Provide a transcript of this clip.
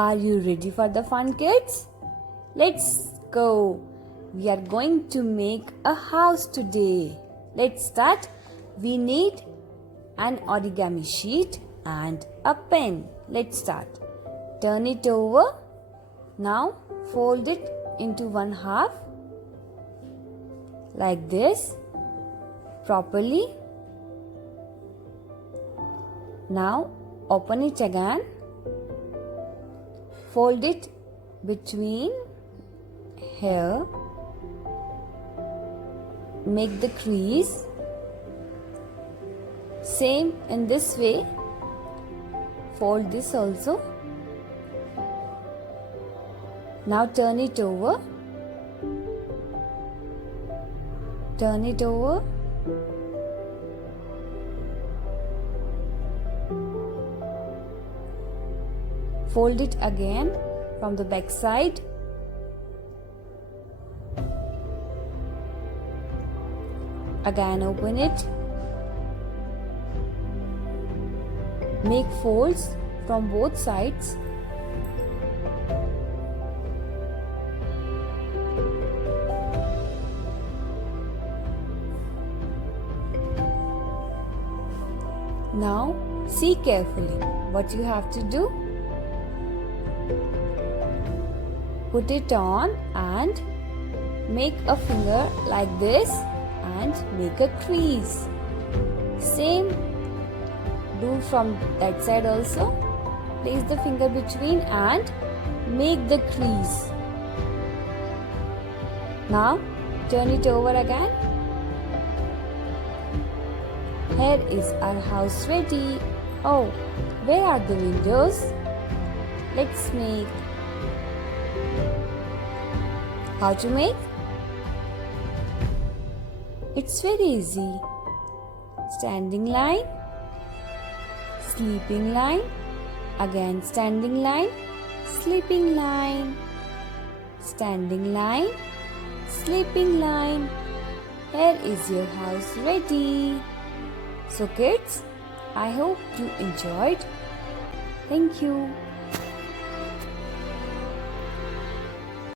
Are you ready for the fun, kids? Let's go. We are going to make a house today. Let's start. We need an origami sheet and a pen. Let's start. Turn it over. Now fold it into one half like this properly. Now open it again. Fold it between here. Make the crease. Same in this way. Fold this also. Now turn it over. Turn it over. Fold it again from the back side. Again open it. Make folds from both sides. Now see carefully what you have to do. Put it on and make a finger like this and make a crease. Same do from that side also. Place the finger between and make the crease. Now turn it over again. Here is our house ready. Oh, where are the windows? Let's make. How to make? It's very easy. Standing line, sleeping line, again standing line, sleeping line, standing line, sleeping line. Here is your house ready. So kids, I hope you enjoyed. Thank you.